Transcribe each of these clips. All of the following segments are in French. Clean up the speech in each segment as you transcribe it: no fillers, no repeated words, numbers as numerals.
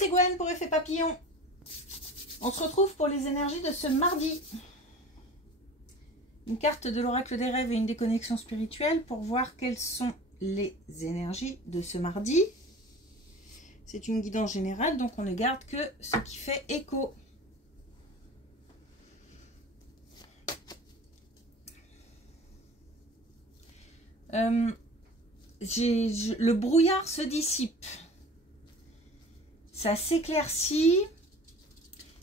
c'est Gwen pour Effet Papillon. On se retrouve pour les énergies de ce mardi. Une carte de l'oracle des rêves et une déconnexion spirituelle pour voir quelles sont les énergies de ce mardi. C'est une guidance générale, donc on ne garde que ce qui fait écho. Le brouillard se dissipe. Ça s'éclaircit.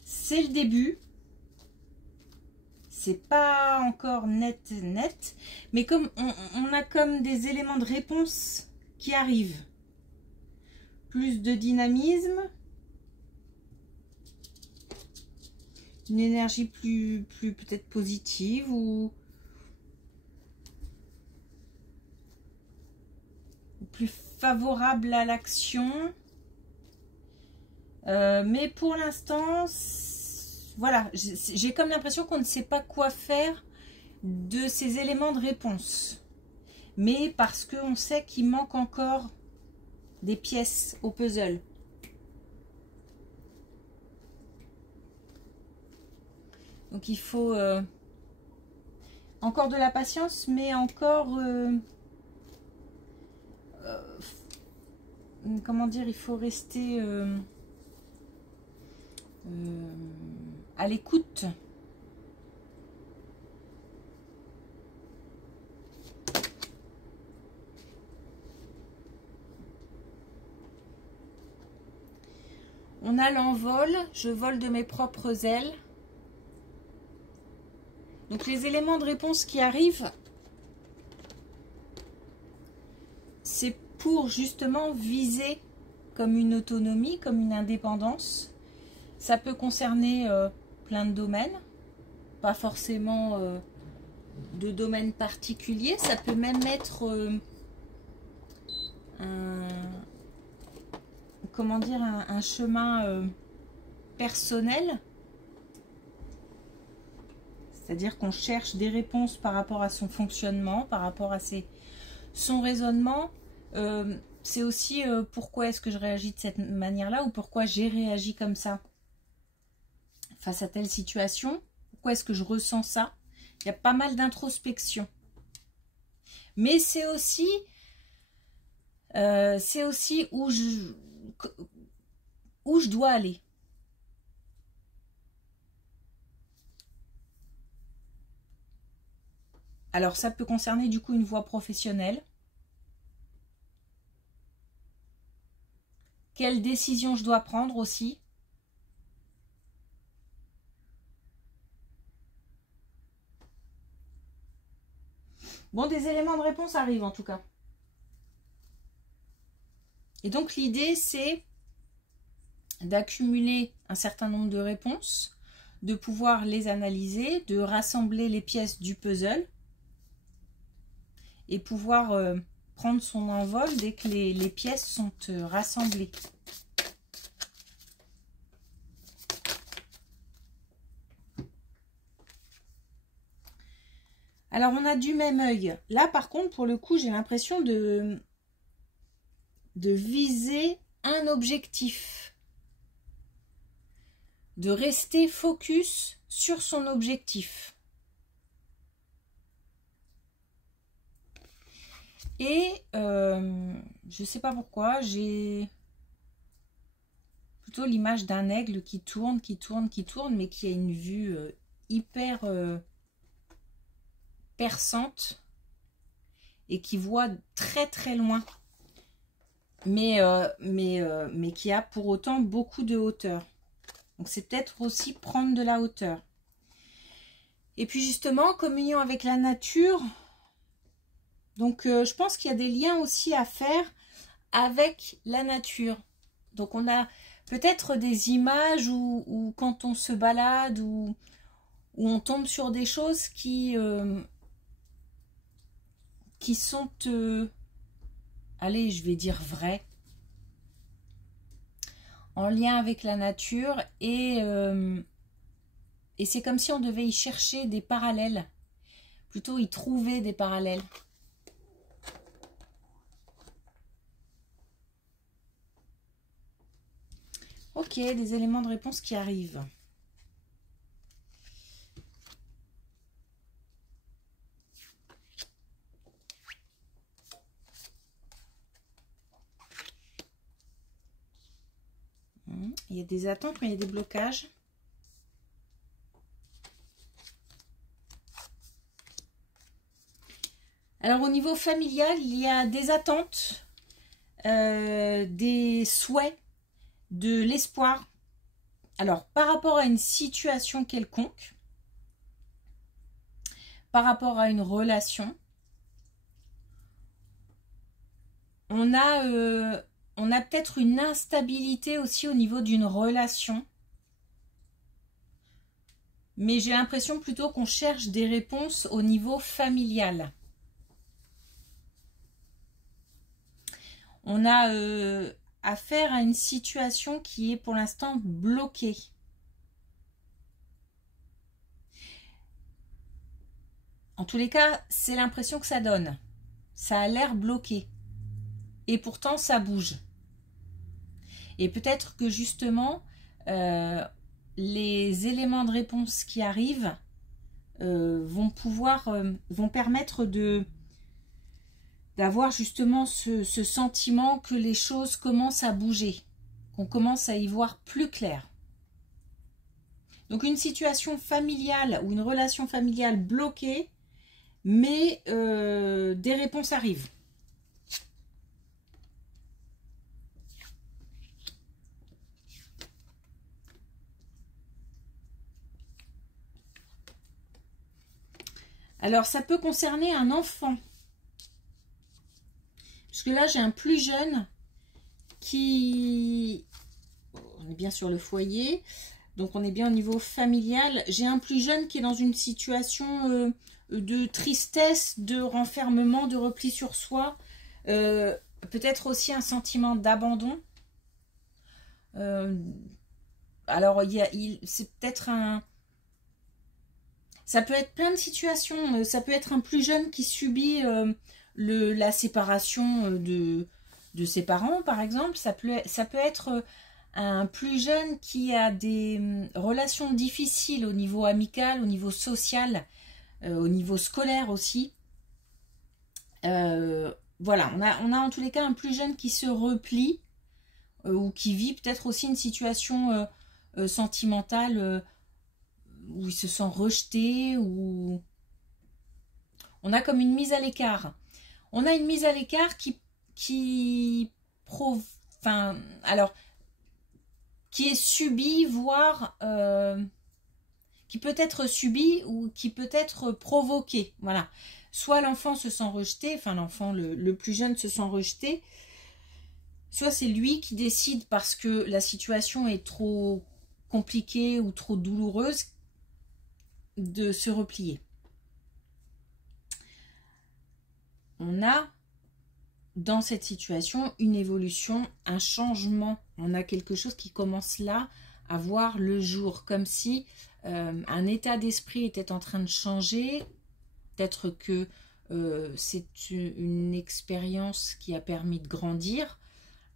C'est le début. C'est pas encore net, mais comme on a comme des éléments de réponse qui arrivent. Plus de dynamisme. Une énergie plus peut-être positive ou plus favorable à l'action. Mais pour l'instant, voilà, j'ai comme l'impression qu'on ne sait pas quoi faire de ces éléments de réponse. Mais parce qu'on sait qu'il manque encore des pièces au puzzle. Donc il faut encore de la patience, mais encore... comment dire, il faut rester à l'écoute. On a l'envol, je vole de mes propres ailes. Donc les éléments de réponse qui arrivent, c'est pour justement viser comme une autonomie, comme une indépendance. Ça peut concerner plein de domaines, pas forcément de domaine particulier. Ça peut même être comment dire, un chemin personnel. C'est-à-dire qu'on cherche des réponses par rapport à son fonctionnement, par rapport à son raisonnement. C'est aussi pourquoi est-ce que je réagis de cette manière-là ou pourquoi j'ai réagi comme ça face à telle situation. Pourquoi est-ce que je ressens ça? Il y a pas mal d'introspection. Mais c'est aussi où je dois aller. Alors ça peut concerner du coup une voie professionnelle. Quelle décision je dois prendre aussi. Bon, des éléments de réponse arrivent en tout cas. Et donc l'idée c'est d'accumuler un certain nombre de réponses, de pouvoir les analyser, de rassembler les pièces du puzzle et pouvoir prendre son envol dès que les pièces sont rassemblées. Alors on a du même œil. Là par contre pour le coup j'ai l'impression de viser un objectif. De rester focus sur son objectif. Et je sais pas pourquoi, j'ai plutôt l'image d'un aigle qui tourne, mais qui a une vue hyper perçante et qui voit très très loin, mais qui a pour autant beaucoup de hauteur. Donc c'est peut-être aussi prendre de la hauteur. Et puis justement, communion avec la nature. Donc je pense qu'il y a des liens aussi à faire avec la nature. Donc on a peut-être des images où quand on se balade, où on tombe sur des choses qui sont, allez, je vais dire vraies, en lien avec la nature. Et c'est comme si on devait y chercher des parallèles, plutôt y trouver des parallèles. Ok, des éléments de réponse qui arrivent. Il y a des attentes, mais il y a des blocages. Alors, au niveau familial, il y a des attentes, des souhaits, de l'espoir. Alors, par rapport à une situation quelconque, par rapport à une relation, on a peut-être une instabilité aussi au niveau d'une relation. Mais j'ai l'impression plutôt qu'on cherche des réponses au niveau familial. On a affaire à une situation qui est pour l'instant bloquée. En tous les cas, c'est l'impression que ça donne. Ça a l'air bloqué. Et pourtant, ça bouge. Et peut-être que justement, les éléments de réponse qui arrivent vont permettre d'avoir justement ce sentiment que les choses commencent à bouger, qu'on commence à y voir plus clair. Donc une situation familiale ou une relation familiale bloquée, mais des réponses arrivent. Alors ça peut concerner un enfant. Puisque là j'ai un plus jeune qui... On est bien sur le foyer. Donc on est bien au niveau familial. J'ai un plus jeune qui est dans une situation de tristesse, de renfermement, de repli sur soi. Peut-être aussi un sentiment d'abandon. Alors c'est peut-être un... Ça peut être plein de situations. Ça peut être un plus jeune qui subit la séparation de ses parents, par exemple. Ça peut être un plus jeune qui a des relations difficiles au niveau amical, au niveau social, au niveau scolaire aussi. Voilà, on a en tous les cas un plus jeune qui se replie ou qui vit peut-être aussi une situation sentimentale où il se sent rejeté, ou on a comme une mise à l'écart. On a une mise à l'écart qui est subie, voire qui peut être subie ou qui peut être provoquée. Voilà. Soit l'enfant se sent rejeté, enfin l'enfant, le plus jeune se sent rejeté, soit c'est lui qui décide parce que la situation est trop compliquée ou trop douloureuse de se replier. On a dans cette situation une évolution, un changement. On a quelque chose qui commence là à voir le jour, comme si un état d'esprit était en train de changer. Peut-être que c'est une expérience qui a permis de grandir.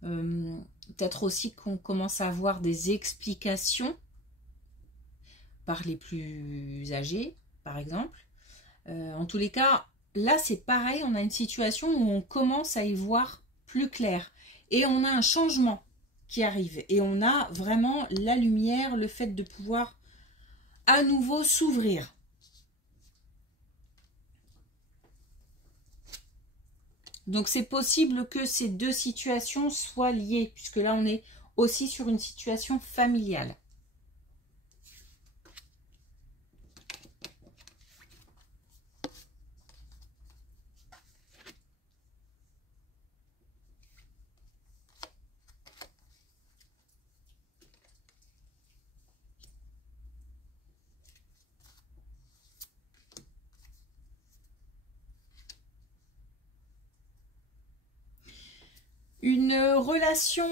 Peut-être aussi qu'on commence à avoir des explications par les plus âgés, par exemple. En tous les cas, là, c'est pareil, on a une situation où on commence à y voir plus clair. Et on a un changement qui arrive. Et on a vraiment la lumière, le fait de pouvoir à nouveau s'ouvrir. Donc, c'est possible que ces deux situations soient liées, puisque là, on est aussi sur une situation familiale. Une relation,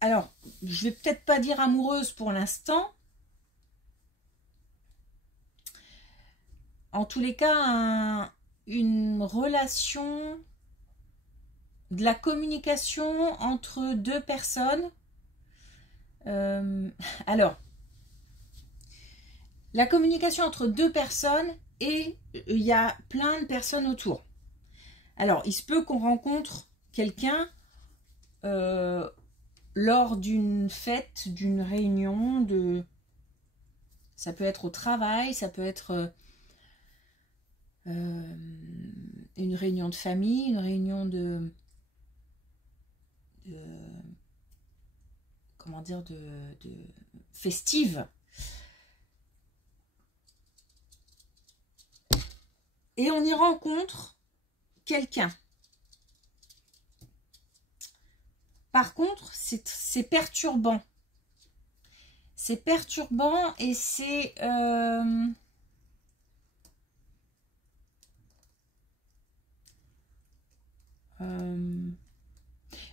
alors, je vais peut-être pas dire amoureuse pour l'instant. En tous les cas, une relation de la communication entre deux personnes. Alors, la communication entre deux personnes et il y a plein de personnes autour. Alors, il se peut qu'on rencontre quelqu'un lors d'une fête, d'une réunion, ça peut être au travail, ça peut être une réunion de famille, une réunion comment dire, de festive. Et on y rencontre quelqu'un. Par contre, c'est perturbant. C'est perturbant et c'est...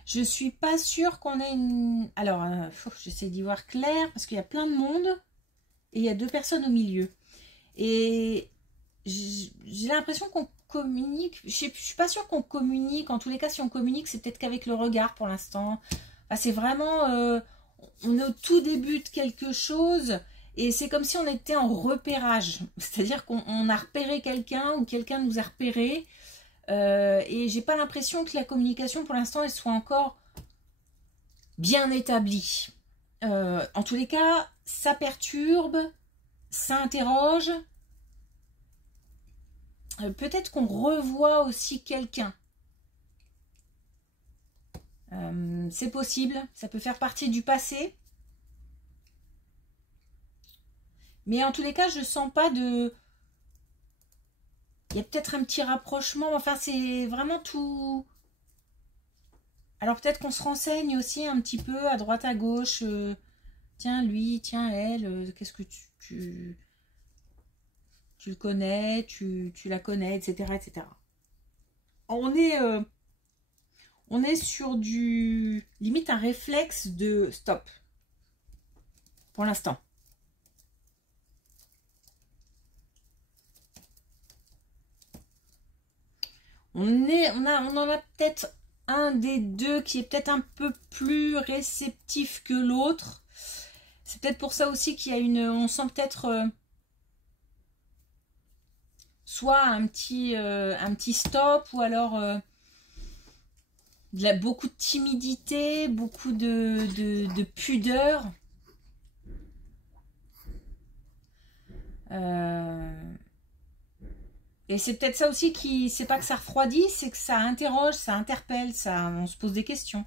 je suis pas sûre qu'on ait une... Alors, j'essaie d'y voir clair parce qu'il y a plein de monde et il y a deux personnes au milieu. Et j'ai l'impression qu'on communique. Je suis pas sûre qu'on communique. En tous les cas, si on communique, c'est peut-être qu'avec le regard pour l'instant. Enfin, c'est vraiment... on est au tout début de quelque chose et c'est comme si on était en repérage. C'est-à-dire qu'on a repéré quelqu'un ou quelqu'un nous a repéré. Et j'ai pas l'impression que la communication pour l'instant elle soit encore bien établie. En tous les cas, ça perturbe, ça interroge. Peut-être qu'on revoit aussi quelqu'un. C'est possible, ça peut faire partie du passé. Mais en tous les cas, je sens pas de... Il y a peut-être un petit rapprochement, enfin c'est vraiment tout... Alors peut-être qu'on se renseigne aussi un petit peu à droite à gauche. Tiens lui, tiens elle, qu'est-ce que tu le connais, tu la connais, etc. etc. On est sur du... limite un réflexe de stop. Pour l'instant. On en a peut-être un des deux qui est peut-être un peu plus réceptif que l'autre. C'est peut-être pour ça aussi qu'il y a une... On sent peut-être soit un petit stop ou alors beaucoup de timidité, beaucoup de pudeur. Et c'est peut-être ça aussi qui, c'est pas que ça refroidit, c'est que ça interroge, ça interpelle, on se pose des questions.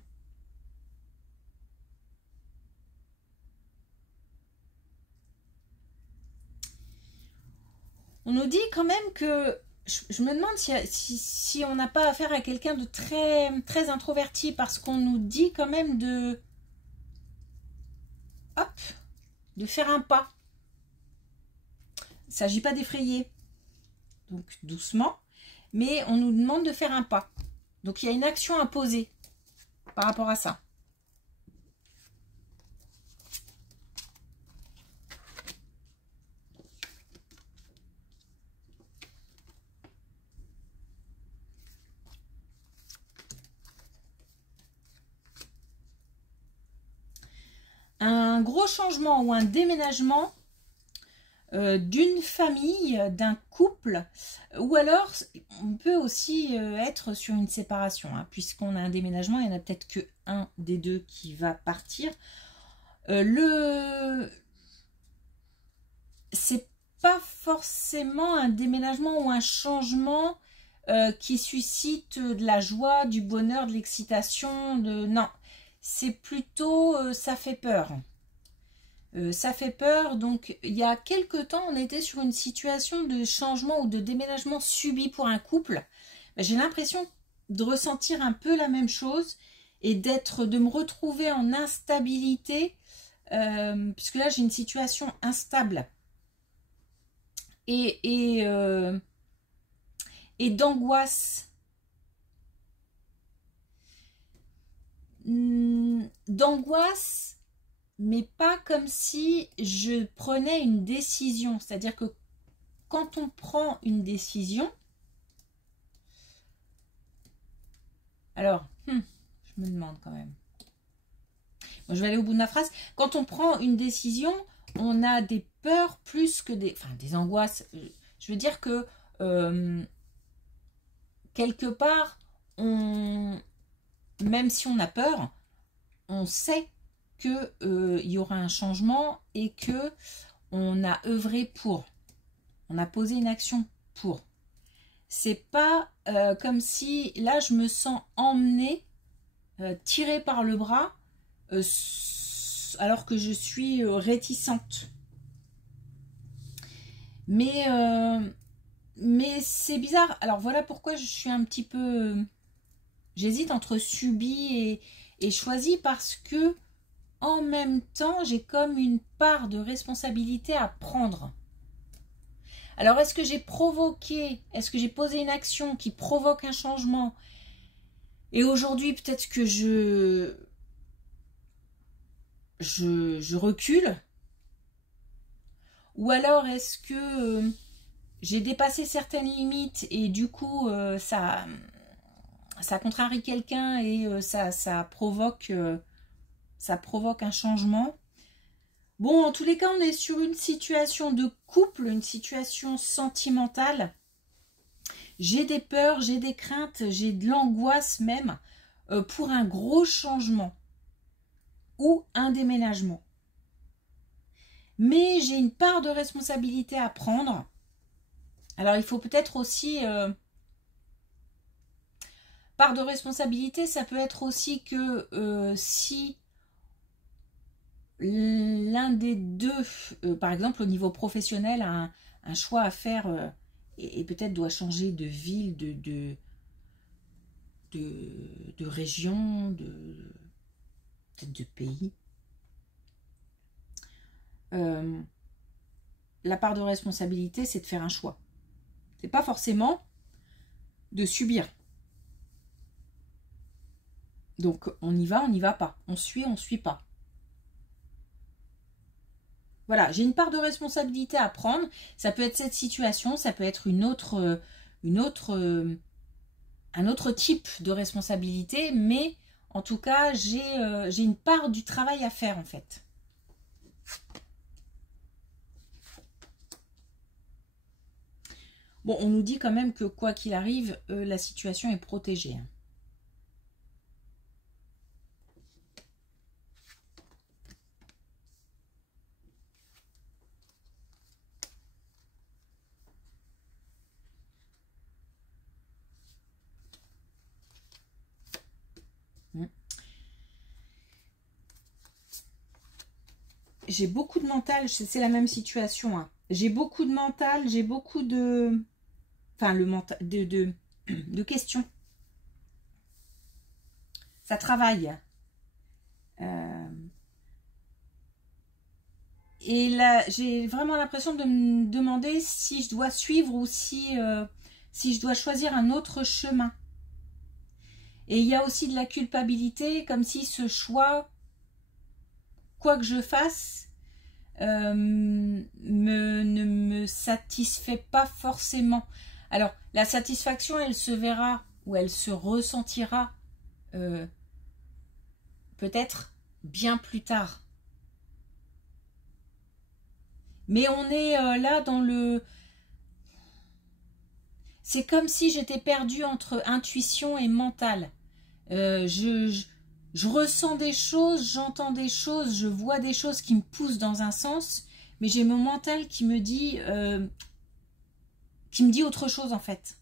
On nous dit quand même que, je me demande si on n'a pas affaire à quelqu'un de très, très introverti, parce qu'on nous dit quand même de faire un pas. Il ne s'agit pas d'effrayer. Donc doucement, mais on nous demande de faire un pas. Donc il y a une action à poser par rapport à ça. Un gros changement ou un déménagement d'une famille, d'un couple, ou alors on peut aussi être sur une séparation, hein, puisqu'on a un déménagement, il y en a peut-être que un des deux qui va partir. C'est pas forcément un déménagement ou un changement qui suscite de la joie, du bonheur, de l'excitation, non, c'est plutôt ça fait peur. Ça fait peur. Donc il y a quelque temps on était sur une situation de changement ou de déménagement subi pour un couple. J'ai l'impression de ressentir un peu la même chose et de me retrouver en instabilité, puisque là j'ai une situation instable et d'angoisse. D'angoisse, mais pas comme si je prenais une décision. C'est-à-dire que quand on prend une décision, alors, Je me demande quand même. Bon, je vais aller au bout de ma phrase. Quand on prend une décision, on a des peurs plus que des... Enfin, des angoisses. Je veux dire que quelque part, même si on a peur, on sait qu'il y aura un changement et que on a œuvré pour. On a posé une action pour. C'est pas comme si, là, je me sens emmenée, tirée par le bras, alors que je suis réticente. Mais c'est bizarre. Alors, voilà pourquoi je suis un petit peu... J'hésite entre subi et choisi, parce que en même temps, j'ai comme une part de responsabilité à prendre. Alors, est-ce que j'ai provoqué, est-ce que j'ai posé une action qui provoque un changement? Et aujourd'hui, peut-être que je recule? Ou alors, est-ce que j'ai dépassé certaines limites et du coup, ça contrarie quelqu'un et ça provoque un changement? Bon, en tous les cas, on est sur une situation de couple, une situation sentimentale. J'ai des peurs, j'ai des craintes, j'ai de l'angoisse même pour un gros changement ou un déménagement. Mais j'ai une part de responsabilité à prendre. Alors, il faut peut-être aussi... part de responsabilité, ça peut être aussi que si l'un des deux, par exemple au niveau professionnel, a un choix à faire et peut-être doit changer de ville, de région, peut-être de pays. La part de responsabilité, c'est de faire un choix. C'est pas forcément de subir. Donc on y va, on n'y va pas. On suit pas. Voilà, j'ai une part de responsabilité à prendre. Ça peut être cette situation, ça peut être un autre type de responsabilité, mais en tout cas, j'ai une part du travail à faire en fait. Bon, on nous dit quand même que quoi qu'il arrive, la situation est protégée. J'ai beaucoup de mental, c'est la même situation. Hein. J'ai beaucoup de mental, j'ai beaucoup de... Enfin, le mental, de questions. Ça travaille. Et là, j'ai vraiment l'impression de me demander si je dois suivre ou si je dois choisir un autre chemin. Et il y a aussi de la culpabilité, comme si ce choix, quoi que je fasse, ne me satisfait pas forcément. Alors, la satisfaction, elle se verra ou elle se ressentira peut-être bien plus tard. Mais on est là dans le... C'est comme si j'étais perdue entre intuition et mental. Je ressens des choses, j'entends des choses, je vois des choses qui me poussent dans un sens, mais j'ai mon mental qui me dit autre chose en fait.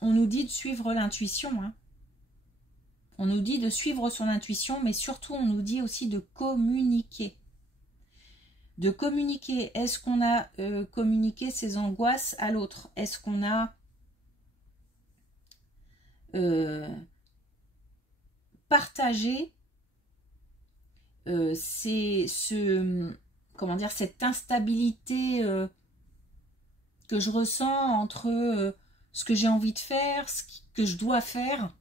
On nous dit de suivre l'intuition, hein. On nous dit de suivre son intuition, mais surtout on nous dit aussi de communiquer. De communiquer. Est-ce qu'on a communiqué ses angoisses à l'autre? Est-ce qu'on a partagé comment dire, cette instabilité que je ressens entre ce que j'ai envie de faire, ce que je dois faire?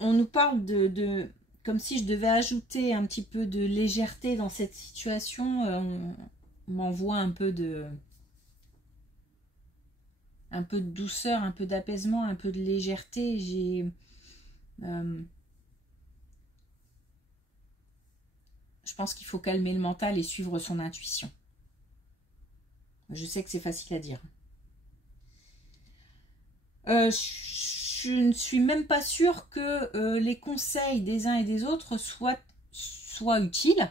On nous parle comme si je devais ajouter un petit peu de légèreté dans cette situation. On m'envoie un peu de douceur, un peu d'apaisement, un peu de légèreté. Je pense qu'il faut calmer le mental et suivre son intuition. Je sais que c'est facile à dire. Je ne suis même pas sûre que les conseils des uns et des autres soient utiles,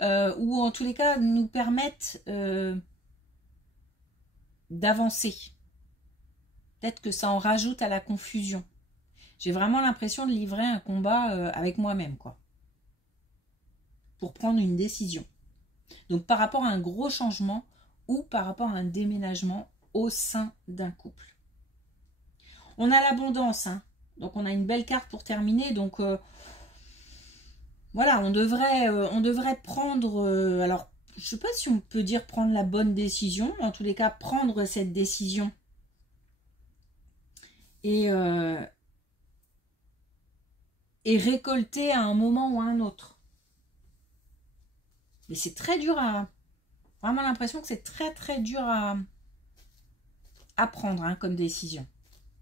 ou en tous les cas nous permettent d'avancer. Peut-être que ça en rajoute à la confusion. J'ai vraiment l'impression de livrer un combat avec moi-même, quoi. Pour prendre une décision. Donc par rapport à un gros changement ou par rapport à un déménagement au sein d'un couple. On a l'abondance, hein. Donc on a une belle carte pour terminer. Donc voilà, on devrait prendre... alors, je ne sais pas si on peut dire prendre la bonne décision. En tous les cas, prendre cette décision. Et récolter à un moment ou à un autre. Mais c'est très dur à... Vraiment l'impression que c'est très très dur à prendre, hein, comme décision.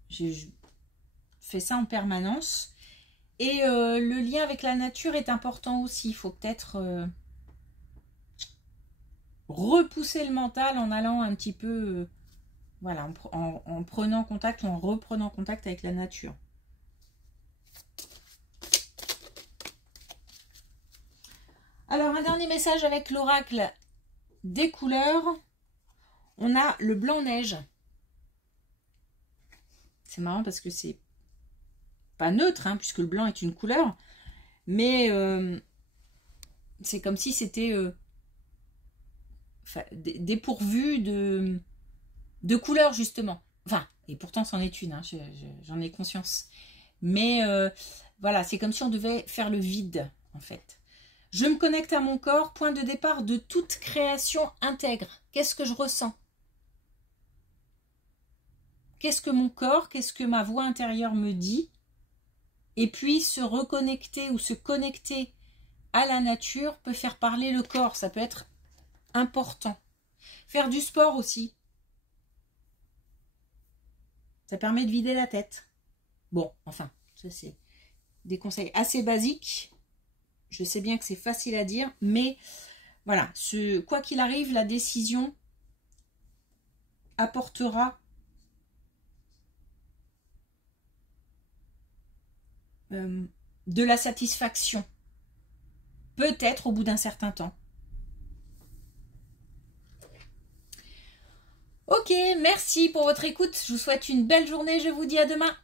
Je fais ça en permanence. Et le lien avec la nature est important aussi. Il faut peut-être repousser le mental en allant un petit peu... voilà, en prenant contact ou en reprenant contact avec la nature. Alors, un dernier message avec l'oracle des couleurs. On a le blanc-neige. C'est marrant parce que c'est pas neutre, hein, puisque le blanc est une couleur. Mais c'est comme si c'était dépourvu de couleurs, justement. Enfin, et pourtant, c'en est une, hein, j'en ai conscience. Mais voilà, c'est comme si on devait faire le vide, en fait. Je me connecte à mon corps, point de départ de toute création intègre. Qu'est-ce que je ressens? Qu'est-ce que mon corps, qu'est-ce que ma voix intérieure me dit? Et puis se reconnecter ou se connecter à la nature peut faire parler le corps. Ça peut être important. Faire du sport aussi. Ça permet de vider la tête. Bon, enfin, ça c'est des conseils assez basiques. Je sais bien que c'est facile à dire, mais voilà, quoi qu'il arrive, la décision apportera de la satisfaction. Peut-être au bout d'un certain temps. Ok, merci pour votre écoute. Je vous souhaite une belle journée. Je vous dis à demain.